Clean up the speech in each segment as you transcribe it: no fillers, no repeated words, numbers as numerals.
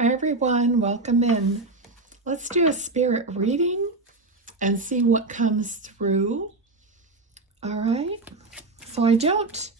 Hi everyone, welcome in. Let's do a spirit reading and see what comes through. All right. So I don't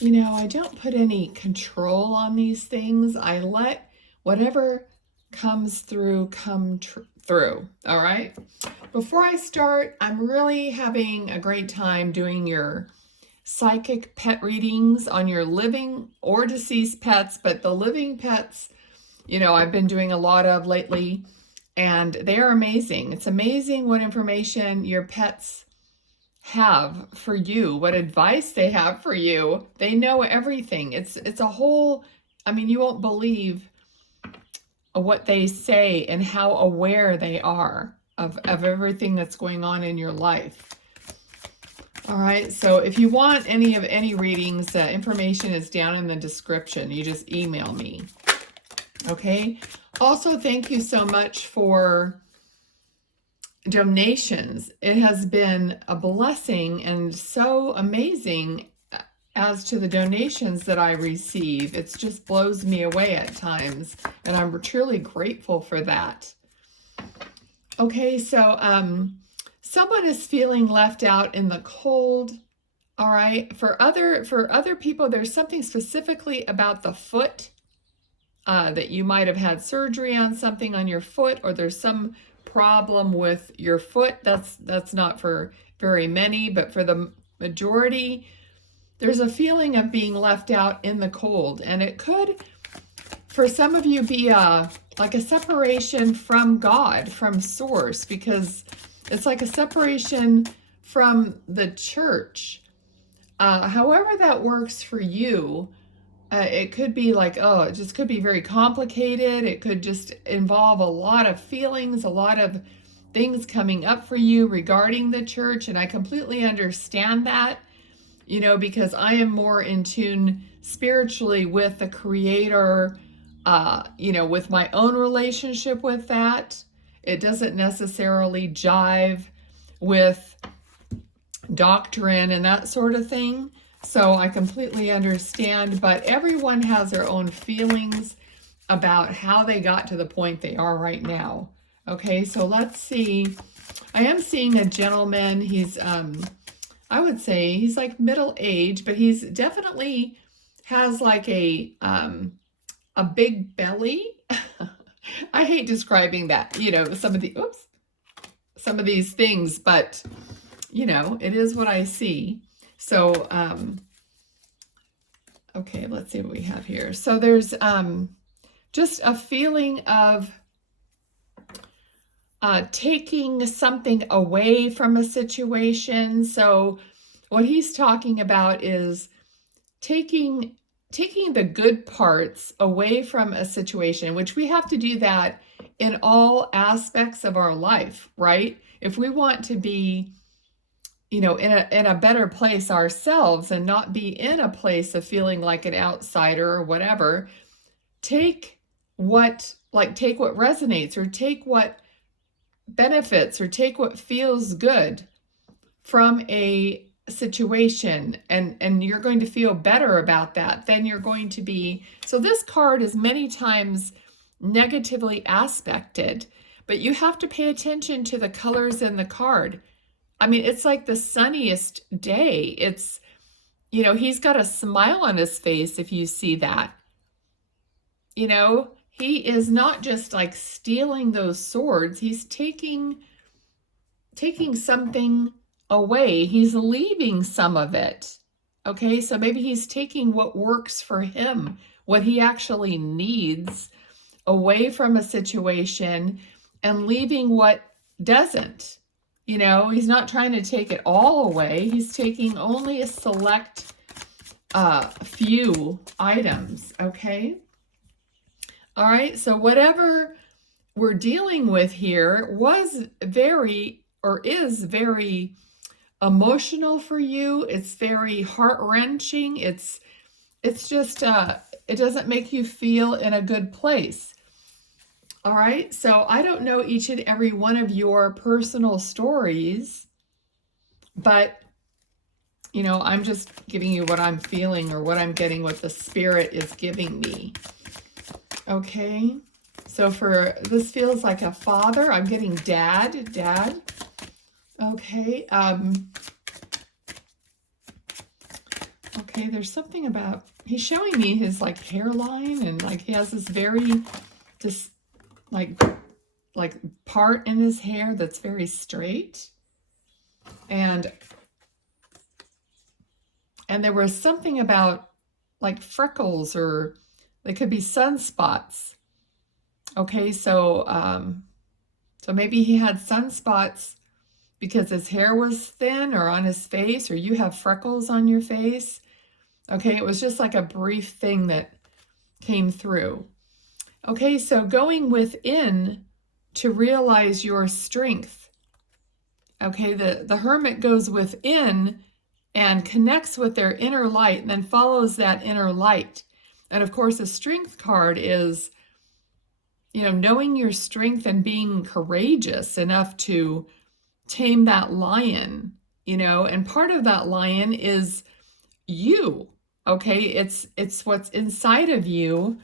put any control on these things. I let whatever comes through come through. All right. Before I start, I'm really having a great time doing your psychic pet readings on your living or deceased pets, but the living pets, I've been doing a lot of lately, and they are amazing. It's amazing what information your pets have for you, what advice they have for you. They know everything. It's a whole, you won't believe what they say and how aware they are of everything that's going on in your life. All right, so if you want any readings, information is down in the description. You just email me. Okay. Also, thank you so much for donations. It has been a blessing and so amazing as to the donations that I receive. It just blows me away at times, and I'm truly grateful for that. Okay, so someone is feeling left out in the cold. All right. For other people, there's something specifically about the foot. That you might have had surgery on something on your foot, or there's some problem with your foot. That's not for very many, but for the majority, there's a feeling of being left out in the cold. And it could, for some of you, be like a separation from God, from Source, because it's like a separation from the church. However that works for you, it could be like, it just could be very complicated. It could just involve a lot of feelings, a lot of things coming up for you regarding the church. And I completely understand that, because I am more in tune spiritually with the Creator, with my own relationship with that. It doesn't necessarily jive with doctrine and that sort of thing. So I completely understand, but everyone has their own feelings about how they got to the point they are right now. Okay, so let's see. I am seeing a gentleman. He's, I would say he's like middle age, but he's definitely has like a big belly. I hate describing that, some of these things, but it is what I see. So, okay, let's see what we have here. So there's just a feeling of taking something away from a situation. So what he's talking about is taking the good parts away from a situation, which we have to do that in all aspects of our life, right? If we want to be in a better place ourselves and not be in a place of feeling like an outsider or whatever, take what resonates, or take what benefits, or take what feels good from a situation, and you're going to feel better about that. Then you're going to be, so this card is many times negatively aspected, but you have to pay attention to the colors in the card. It's like the sunniest day. It's, he's got a smile on his face if you see that. He is not just like stealing those swords. He's taking something away. He's leaving some of it. Okay, so maybe he's taking what works for him, what he actually needs, away from a situation, and leaving what doesn't. He's not trying to take it all away. He's taking only a select few items, okay? All right, so whatever we're dealing with here is very emotional for you. It's very heart-wrenching. It's just, it doesn't make you feel in a good place. All right, so I don't know each and every one of your personal stories, but, I'm just giving you what I'm feeling, or what I'm getting, what the Spirit is giving me. Okay, So this feels like a father. I'm getting dad. Okay. Okay, there's something about, he's showing me his like hairline, and like he has this very just like part in his hair that's very straight. And there was something about like freckles, or they could be sunspots. Okay, so maybe he had sunspots because his hair was thin, or on his face, or you have freckles on your face. Okay, it was just like a brief thing that came through. Okay, so going within to realize your strength. Okay, the hermit goes within and connects with their inner light, and then follows that inner light. And of course, the strength card is, you know, knowing your strength and being courageous enough to tame that lion, you know, and part of that lion is you. Okay, it's what's inside of you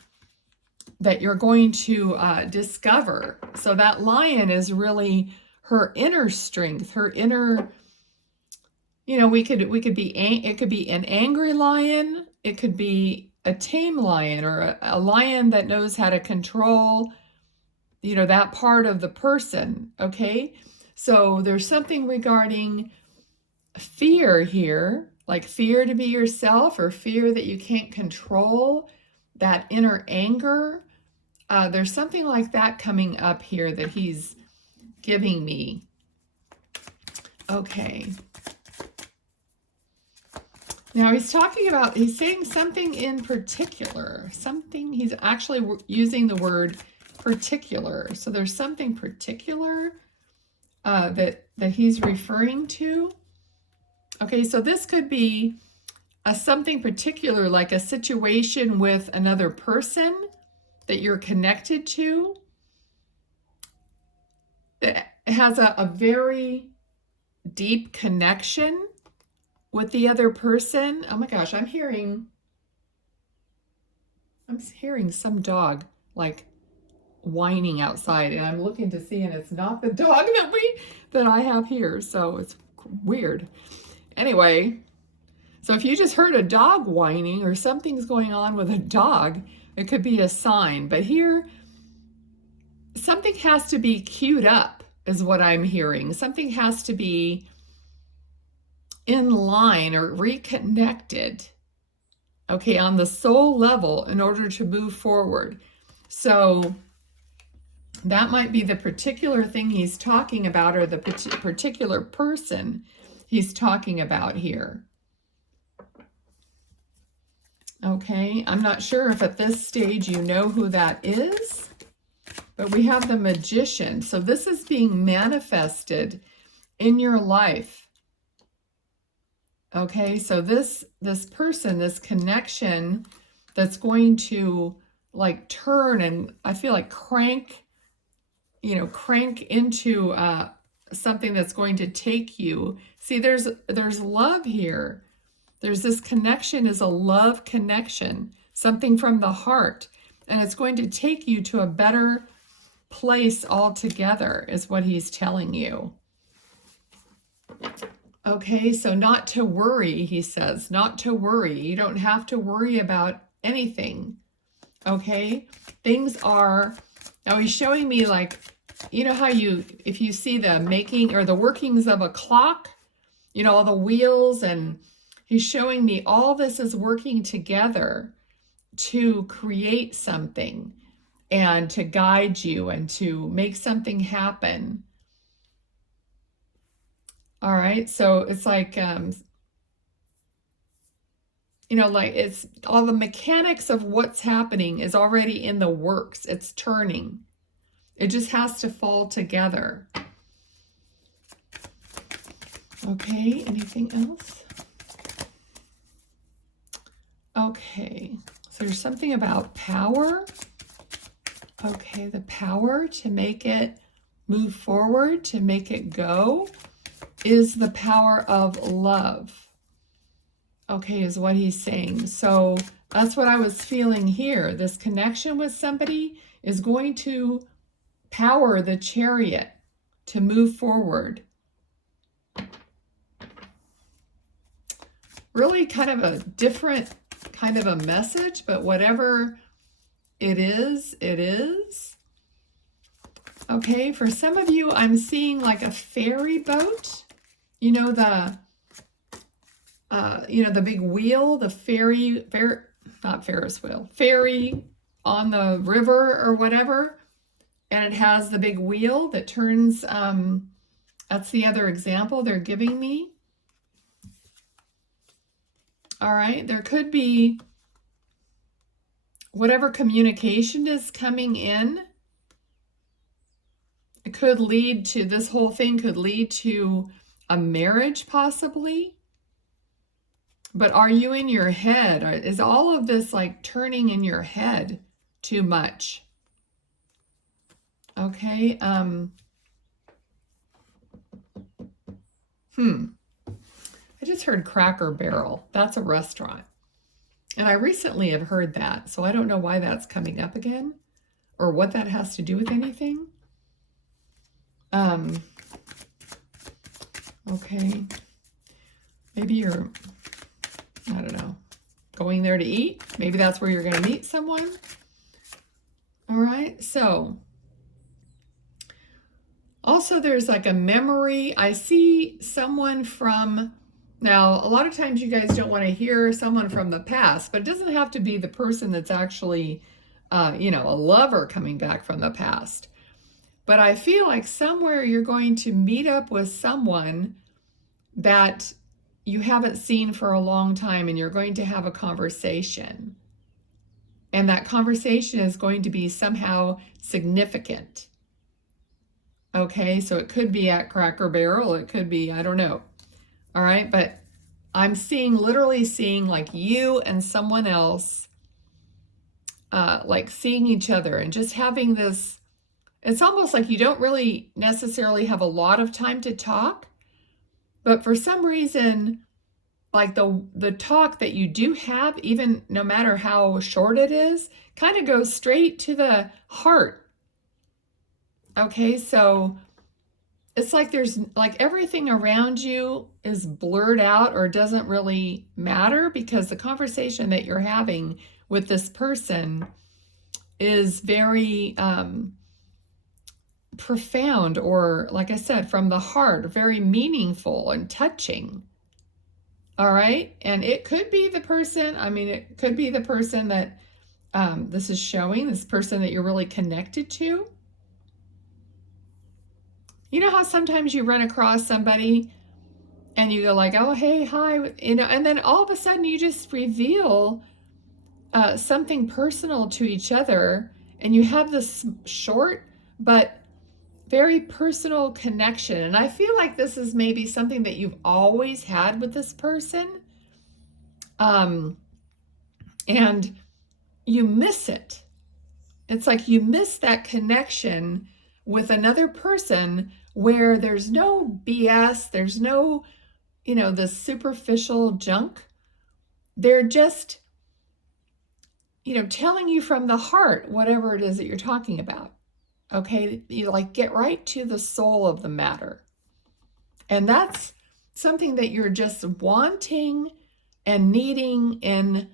that you're going to discover. So that lion is really her inner strength, her inner, you know, it could be an angry lion, it could be a tame lion, or a lion that knows how to control, you know, that part of the person. Okay, so there's something regarding fear here, like fear to be yourself, or fear that you can't control, that inner anger. There's something like that coming up here that he's giving me. Okay. Now he's saying something in particular. He's actually using the word particular. So there's something particular that he's referring to. Okay, so this could be something particular, like a situation with another person that you're connected to, that has a very deep connection with the other person. Oh my gosh, I'm hearing some dog like whining outside, and I'm looking to see, and it's not the dog that I have here, so it's weird. Anyway, so if you just heard a dog whining, or something's going on with a dog, it could be a sign. But here, something has to be queued up, is what I'm hearing. Something has to be in line or reconnected, okay, on the soul level in order to move forward. So that might be the particular thing he's talking about, or the particular person he's talking about here. Okay, I'm not sure if at this stage you know who that is, but we have the Magician. So this is being manifested in your life. Okay, so this person, this connection that's going to like turn, and I feel like crank into something that's going to take you. See, there's love here. There's this connection is a love connection, something from the heart, and it's going to take you to a better place altogether, is what he's telling you. Okay, so not to worry, he says, not to worry. You don't have to worry about anything. Okay, things are, now he's showing me like, you know how if you see the making or the workings of a clock, you know, all the wheels, and he's showing me all this is working together to create something and to guide you and to make something happen. All right, so it's like, you know, like it's all the mechanics of what's happening is already in the works. It's turning. It just has to fall together. Okay, anything else? Okay, so there's something about power. Okay, the power to make it move forward, to make it go, is the power of love. Okay, is what he's saying. So that's what I was feeling here. This connection with somebody is going to power the chariot to move forward. Really kind of a different kind of a message, but whatever it is, it is. Okay, for some of you, I'm seeing like a ferry boat. You know, the big wheel, the not Ferris wheel, ferry on the river or whatever. And it has the big wheel that turns, that's the other example they're giving me. All right, there could be whatever communication is coming in. It could lead to, this whole thing could lead to a marriage possibly. But are you in your head? Is all of this like turning in your head too much? Okay. I just heard Cracker Barrel. That's a restaurant. And I recently have heard that, so I don't know why that's coming up again or what that has to do with anything. Okay. Maybe you're, I don't know, going there to eat. Maybe that's where you're going to meet someone. All right. So also there's like a memory. I see someone from, now a lot of times you guys don't want to hear someone from the past, but it doesn't have to be the person that's actually, a lover coming back from the past. But I feel like somewhere you're going to meet up with someone that you haven't seen for a long time, and you're going to have a conversation. And that conversation is going to be somehow significant. Okay, so it could be at Cracker Barrel, it could be, I don't know. All right, but I'm literally seeing like you and someone else, like seeing each other and just having this, it's almost like you don't really necessarily have a lot of time to talk, but for some reason, like the talk that you do have, even no matter how short it is, kind of goes straight to the heart. Okay, so it's like there's like everything around you is blurred out or doesn't really matter, because the conversation that you're having with this person is very profound, or like I said, from the heart, very meaningful and touching. All right. And it could be the person, it could be the person that this is showing, this person that you're really connected to. You know how sometimes you run across somebody and you go like, oh, hey, hi, and then all of a sudden you just reveal something personal to each other, and you have this short but very personal connection. And I feel like this is maybe something that you've always had with this person. And you miss it. It's like you miss that connection with another person where there's no BS, there's no, this superficial junk. They're just, telling you from the heart, whatever it is that you're talking about. Okay, you like get right to the soul of the matter. And that's something that you're just wanting and needing in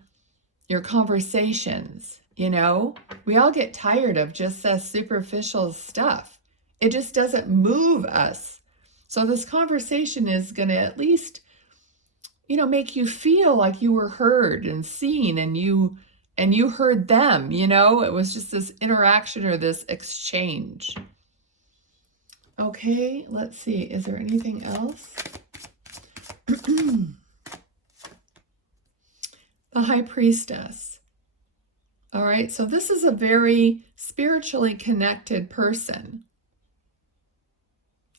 your conversations. We all get tired of just that superficial stuff. It just doesn't move us. So this conversation is going to at least, make you feel like you were heard and seen, and you heard them, it was just this interaction or this exchange. Okay, let's see. Is there anything else? The High Priestess. All right, so this is a very spiritually connected person.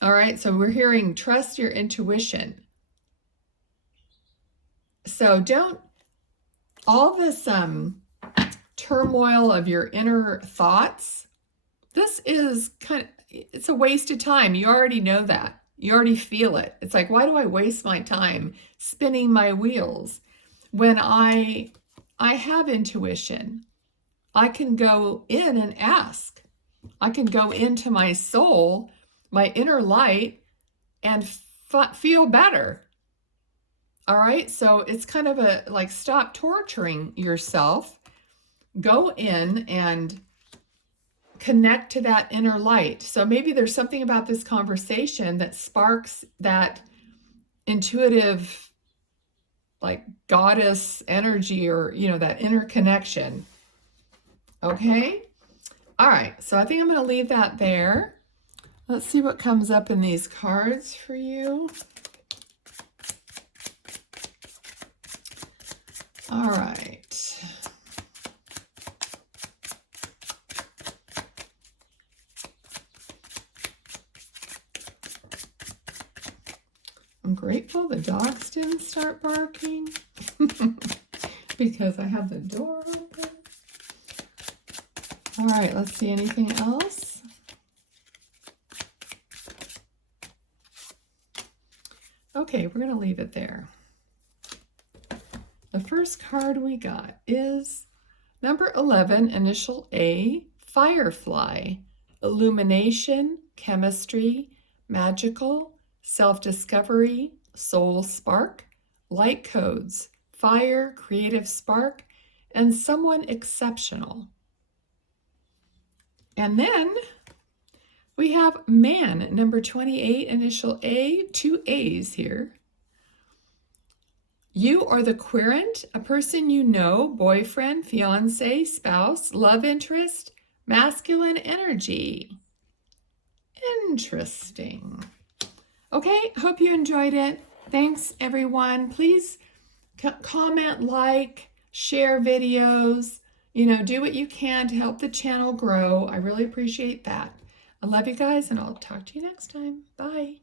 All right, so we're hearing trust your intuition. So don't, all this turmoil of your inner thoughts, this is it's a waste of time. You already know that. You already feel it. It's like, why do I waste my time spinning my wheels when I have intuition? I can go in and ask. I can go into my soul, my inner light, and feel better. All right, so it's kind of a like, stop torturing yourself. Go in and connect to that inner light. So maybe there's something about this conversation that sparks that intuitive, like, goddess energy, or, you know, that inner connection. Okay? All right, so I think I'm going to leave that there. Let's see what comes up in these cards for you. All right. I'm grateful the dogs didn't start barking because I have the door open. All right, let's see, anything else? Okay, we're going to leave it there. The first card we got is number 11, initial A, Firefly, illumination, chemistry, magical, self-discovery, soul spark, light codes, fire, creative spark, and someone exceptional. And then we have man, number 28, initial A, 2 A's here. You are the querent, a person you know, boyfriend, fiance, spouse, love interest, masculine energy. Interesting. Okay, hope you enjoyed it. Thanks, everyone. Please comment, like, share videos. You know, do what you can to help the channel grow. I really appreciate that. I love you guys, and I'll talk to you next time. Bye.